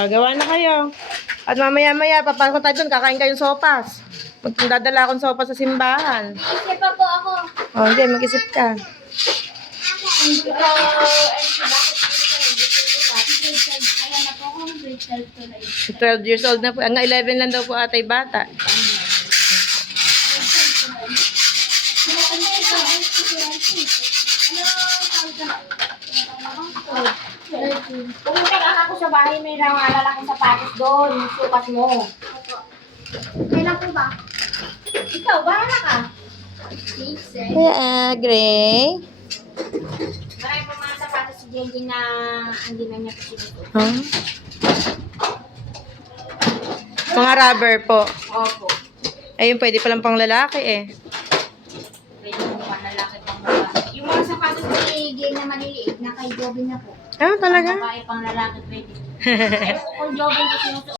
Gawa na kayo. At mamaya-maya, papasok tayo doon, kakain kayong sopas. Magdadala akong sopas sa simbahan. Mag-isip pa po ako. O, hindi, mag-isip ka. Ikaw, ayan na po ako, grade 12 to na 12 years old na po. Hanggang 11 lang daw po atay bata. Pumunta ka ako sa bahay, may nangalala kong sapatos doon. Sukat mo. Kailan po ba? Ikaw, bahala ka. Kaya, Gray. Marami pa mga sapatos si Jenny na hindi na niya pasinuto. Huh? Mga rubber po. Opo. Ayun, pwede palang pang lalaki eh. Pwede mo pa lalaki pang babae. Yung mga sapatos ni Jenny na maliliit, naka-jogging na po. Ah, talaga? Pang babae, pang lalaki pwede. Ewan ko kung jogging ko sinusuot.